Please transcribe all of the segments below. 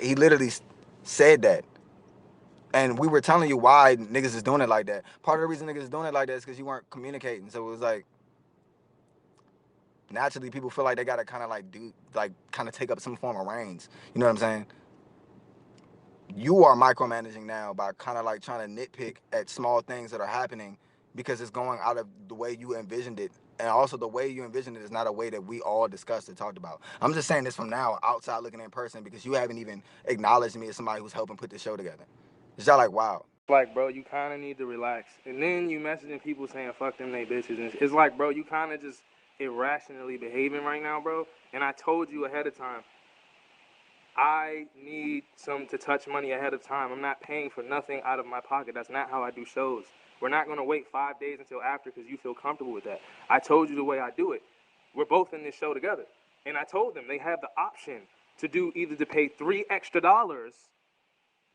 He literally said that. And we were telling you why niggas is doing it like that. Part of the reason niggas is doing it like that is because you weren't communicating. So it was like, naturally people feel like they gotta kind of like kind of take up some form of reins. You know what I'm saying? You are micromanaging now by kind of like trying to nitpick at small things that are happening because it's going out of the way you envisioned it. And also the way you envisioned it is not a way that we all discussed and talked about. I'm just saying this from now, outside looking in person, because you haven't even acknowledged me as somebody who's helping put this show together. It's just like, wow. Like, bro, you kind of need to relax. And then you messaging people saying, fuck them, they bitches. And it's like, bro, you kind of just irrationally behaving right now, bro. And I told you ahead of time, I need some to touch money ahead of time. I'm not paying for nothing out of my pocket. That's not how I do shows. We're not going to wait 5 days until after because you feel comfortable with that. I told you the way I do it. We're both in this show together. And I told them they have the option to do either to pay $3 extra,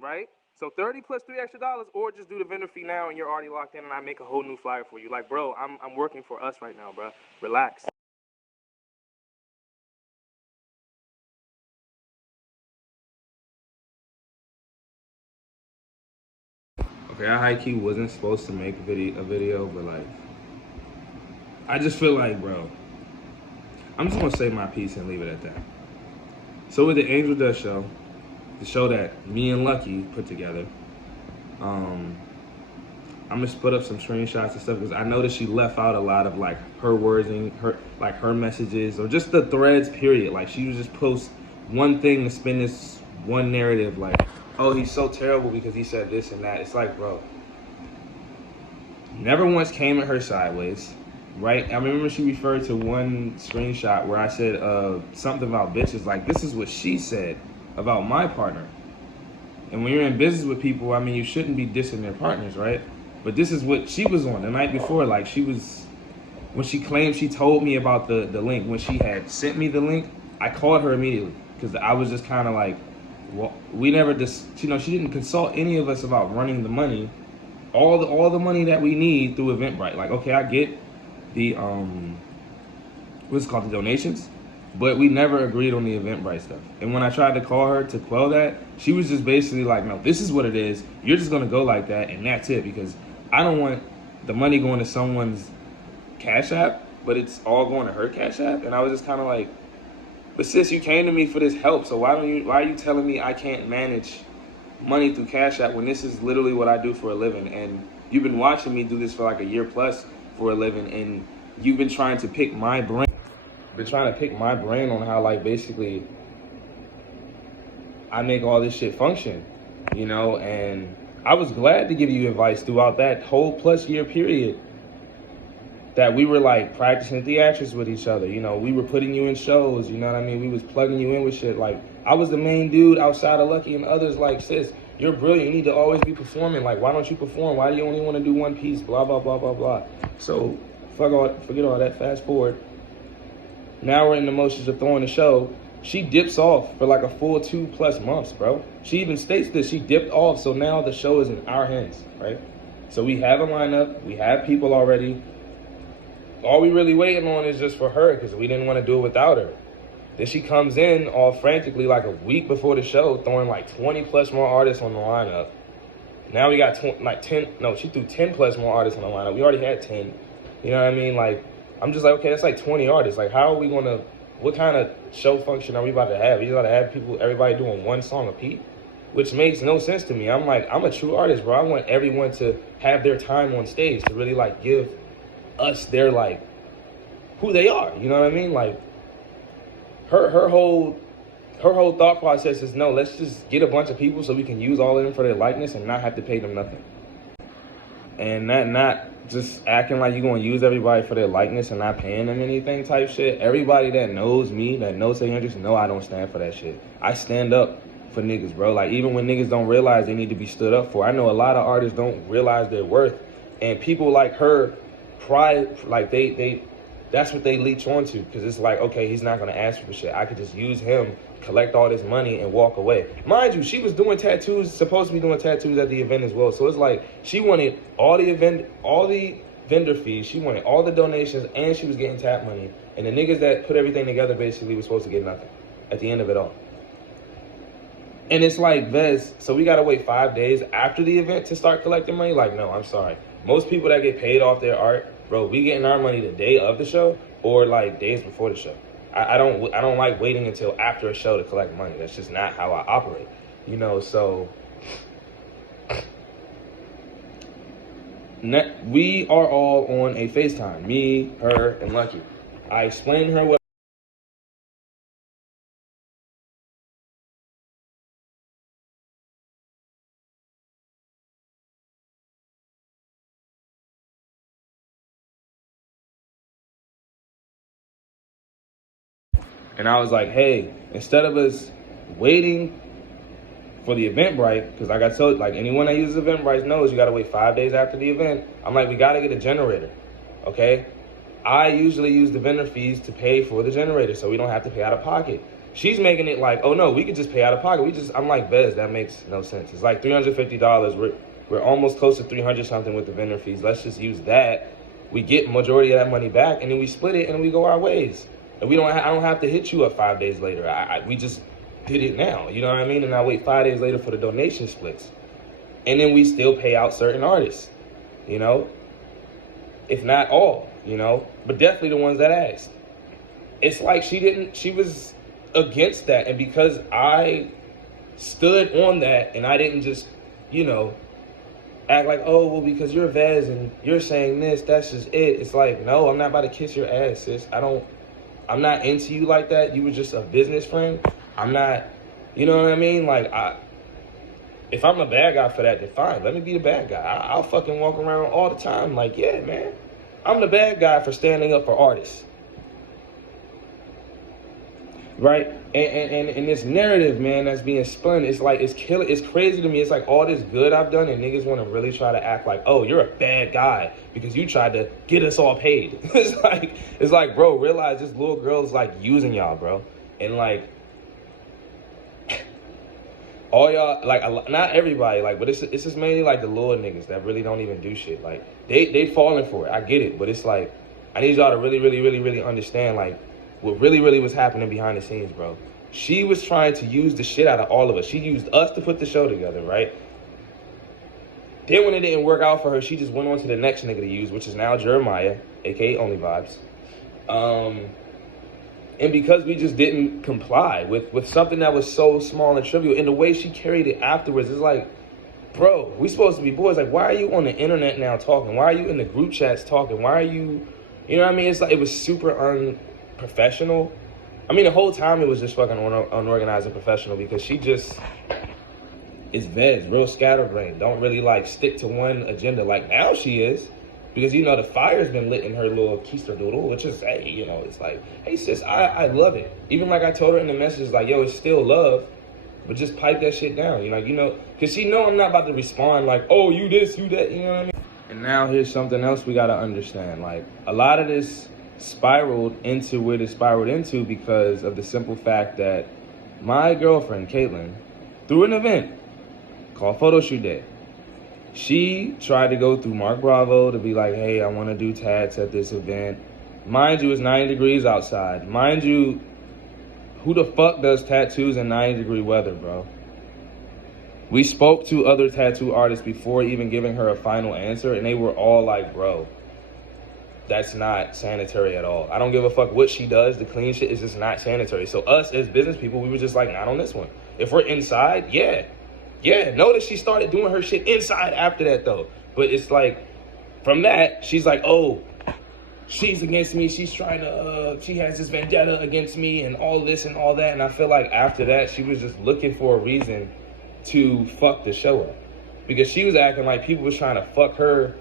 right? So 30 plus $3 extra, or just do the vendor fee now and you're already locked in and I make a whole new flyer for you. Like, bro, I'm working for us right now, bro. Relax. Okay, I high key wasn't supposed to make a video, but like, I just feel like, bro, I'm just gonna say my piece and leave it at that. So with the Angel Dust show, the show that me and Lucky put together, I'm gonna put up some screenshots and stuff because I noticed she left out a lot of like her words and her messages or just the threads. Period. Like she would just post one thing to spin this one narrative. Like, oh, he's so terrible because he said this and that. It's like, bro, never once came at her sideways, right? I remember she referred to one screenshot where I said something about bitches. Like, this is what she said about my partner. And when you're in business with people, I mean, you shouldn't be dissing their partners, right? But this is what she was on the night before. Like, she was, when she claimed she told me about the link, when she had sent me the link, I called her immediately because I was just kind of like, well, we never just, she didn't consult any of us about running the money, all the money that we need through Eventbrite. Like, okay, I get the what's it called, the donations, but we never agreed on the Eventbrite stuff. And when I tried to call her to quell that, she was just basically like, no, this is what it is. You're just gonna go like that, and that's it. Because I don't want the money going to someone's Cash App, but it's all going to her Cash App. And I was just kind of like, but sis, you came to me for this help, so why are you telling me I can't manage money through Cash App when this is literally what I do for a living? And you've been watching me do this for like a year plus for a living, and you've been trying to pick my brain. On how, like, basically I make all this shit function, you know. And I was glad to give you advice throughout that whole plus year period that we were like practicing theatrics with each other. You know, we were putting you in shows, you know what I mean? We was plugging you in with shit. Like, I was the main dude outside of Lucky, and others like, sis, you're brilliant, you need to always be performing. Like, why don't you perform? Why do you only want to do one piece? Blah, blah, blah, blah, blah. So forget all that, fast forward. Now we're in the motions of throwing the show. She dips off for like a full 2+ months, bro. She even states this, she dipped off, so now the show is in our hands, right? So we have a lineup, we have people already. All we really waiting on is just for her, because we didn't want to do it without her. Then she comes in all frantically like a week before the show, throwing like 20+ more artists on the lineup. Now we got she threw 10+ more artists on the lineup. We already had 10. You know what I mean? Like, I'm just like, okay, that's like 20 artists. Like, how are we gonna, what kind of show function are we about to have? We about to have everybody doing one song a piece? Which makes no sense to me. I'm like, I'm a true artist, bro. I want everyone to have their time on stage to really like give us their, like, who they are. You know what I mean? Like, her whole thought process is, no, let's just get a bunch of people so we can use all of them for their likeness and not have to pay them nothing. And not just acting like you're going to use everybody for their likeness and not paying them anything type shit. Everybody that knows me, that knows TaeHendrix, know I don't stand for that shit. I stand up for niggas, bro. Like, even when niggas don't realize they need to be stood up for. I know a lot of artists don't realize their worth. And people like her, pride, like, that's what they leech onto. Because it's like, okay, he's not going to ask for shit. I could just use him, collect all this money, and walk away. Mind you, she was doing tattoos, supposed to be doing tattoos at the event as well. So it's like, she wanted all the vendor fees, she wanted all the donations, and she was getting tap money. And the niggas that put everything together basically was supposed to get nothing at the end of it all. And it's like, Vez, so we gotta wait 5 days after the event to start collecting money? Like, no, I'm sorry. Most people that get paid off their art, bro, we getting our money the day of the show or like days before the show. I don't like waiting until after a show to collect money. That's just not how I operate. You know, so we are all on a FaceTime. Me, her, and Lucky. I explained to her what. And I was like, hey, instead of us waiting for the Eventbrite, because like I told, like anyone that uses Eventbrite knows you gotta wait 5 days after the event. I'm like, we gotta get a generator, okay? I usually use the vendor fees to pay for the generator so we don't have to pay out of pocket. She's making it like, oh no, we could just pay out of pocket. I'm like, Bez, that makes no sense. It's like $350. We're almost close to 300 something with the vendor fees. Let's just use that. We get majority of that money back and then we split it and we go our ways. And I don't have to hit you up 5 days later. We just did it now, you know what I mean? And I wait 5 days later for the donation splits. And then we still pay out certain artists, you know? If not all, you know? But definitely the ones that asked. It's like she was against that. And because I stood on that and I didn't just, you know, act like, oh, well, because you're Vez and you're saying this, that's just it. It's like, no, I'm not about to kiss your ass, sis. I'm not into you like that. You were just a business friend. I'm not, you know what I mean? Like, if I'm a bad guy for that, then fine. Let me be the bad guy. I'll fucking walk around all the time like, yeah, man. I'm the bad guy for standing up for artists. Right? And this narrative, man, that's being spun, it's like, it's crazy to me. It's like all this good I've done and niggas want to really try to act like, oh, you're a bad guy because you tried to get us all paid. It's like, bro, realize this little girl is like using y'all, bro. And like, all y'all, like, not everybody, like, but it's just mainly like the little niggas that really don't even do shit. Like, they falling for it. I get it, but it's like, I need y'all to really, really, really, really understand, like, what really, really was happening behind the scenes, bro. She was trying to use the shit out of all of us. She used us to put the show together, right? Then when it didn't work out for her, she just went on to the next nigga to use, which is now Jeremiah, aka Only Vibes. And because we just didn't comply with something that was so small and trivial, and the way she carried it afterwards, it's like, bro, we supposed to be boys. Like, why are you on the internet now talking? Why are you in the group chats talking? Why are you, you know what I mean? It's like, it was super unprofessional. I mean, the whole time it was just fucking unorganized and professional because she just is Vez, real scatterbrained. Don't really like stick to one agenda. Like now she is. Because, you know, the fire's been lit in her little keister doodle, which is, hey, you know, it's like, hey, sis, I love it. Even like I told her in the message, like, yo, it's still love, but just pipe that shit down, you know, because she know I'm not about to respond like, oh, you this, you that, you know what I mean? And now here's something else we got to understand. Like, a lot of this spiraled into where it spiraled into because of the simple fact that my girlfriend, Caitlin, threw an event called Photo Shoot Day. She tried to go through Mark Bravo to be like, hey, I want to do tats at this event. Mind you, it's 90 degrees outside. Mind you, who the fuck does tattoos in 90-degree weather, bro? We spoke to other tattoo artists before even giving her a final answer, and they were all like, bro, that's not sanitary at all. I don't give a fuck what she does. The clean shit is just not sanitary. So us as business people, we were just like, not on this one. If we're inside, yeah. Yeah, notice she started doing her shit inside after that, though. But it's like, from that, she's like, oh, she's against me. She's trying to, she has this vendetta against me and all this and all that. And I feel like after that, she was just looking for a reason to fuck the show up. Because she was acting like people was trying to fuck her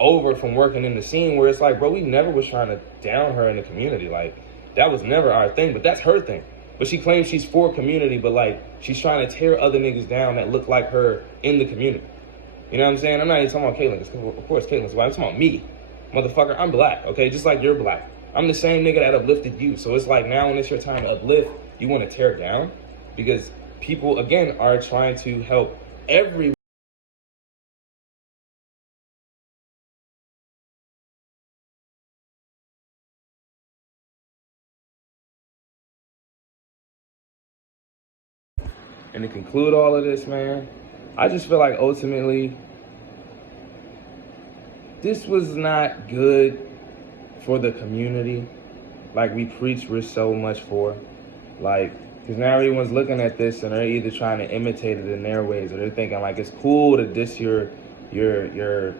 over from working in the scene, where it's like, bro, we never was trying to down her in the community. Like, that was never our thing, but that's her thing. But she claims she's for community, but like, she's trying to tear other niggas down that look like her in the community. You know what I'm saying? I'm not even talking about Caitlyn, because of course Caitlyn's white. I'm talking about me. Motherfucker, I'm black, okay? Just like you're black. I'm the same nigga that uplifted you. So it's like, now when it's your time to uplift, you want to tear down? Because people, again, are trying to help everyone. And And to conclude all of this, man, I just feel like ultimately this was not good for the community. Like we preach we're so much for. Like, because now everyone's looking at this and they're either trying to imitate it in their ways, or they're thinking like it's cool to diss your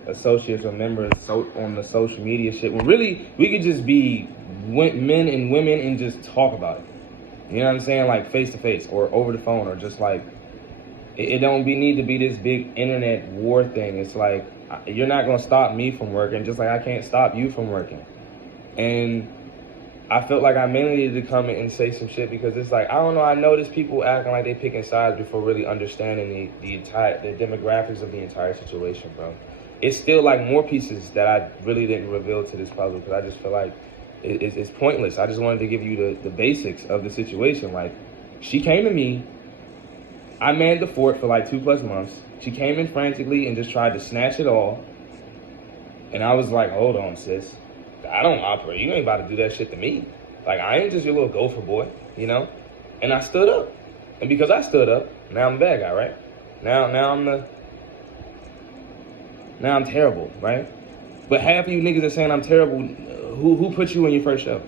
associates or members on the social media shit. When really we could just be men and women and just talk about it. You know what I'm saying? Like face to face or over the phone, or just like it don't need to be this big internet war thing. It's like you're not gonna stop me from working, just like I can't stop you from working. And I felt like I mainly needed to come in and say some shit because it's like, I don't know, I notice people acting like they picking sides before really understanding the demographics of the entire situation, bro. It's still like more pieces that I really didn't reveal to this puzzle because I just feel like it's pointless. I just wanted to give you the basics of the situation. Like, she came to me, I manned the fort for like 2+ months. She came in frantically and just tried to snatch it all. And I was like, hold on, sis. I don't operate. You ain't about to do that shit to me. Like, I ain't just your little gopher boy, you know? And I stood up. And because I stood up, now I'm the bad guy, right? Now I'm terrible, right? But half of you niggas are saying I'm terrible. Who put you in your first show?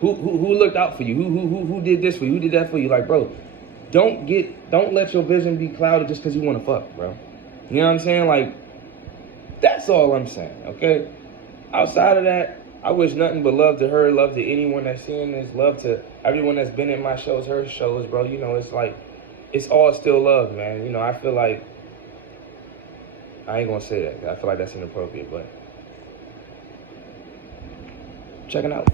Who looked out for you? Who did this for you? Who did that for you? Like, bro, don't let your vision be clouded just because you want to fuck, bro. You know what I'm saying? Like, that's all I'm saying, okay? Outside of that, I wish nothing but love to her, love to anyone that's seeing this, love to everyone that's been in my shows, her shows, bro. You know, it's like, it's all still love, man. You know, I feel like, I ain't gonna say that. I feel like that's inappropriate, but checking out.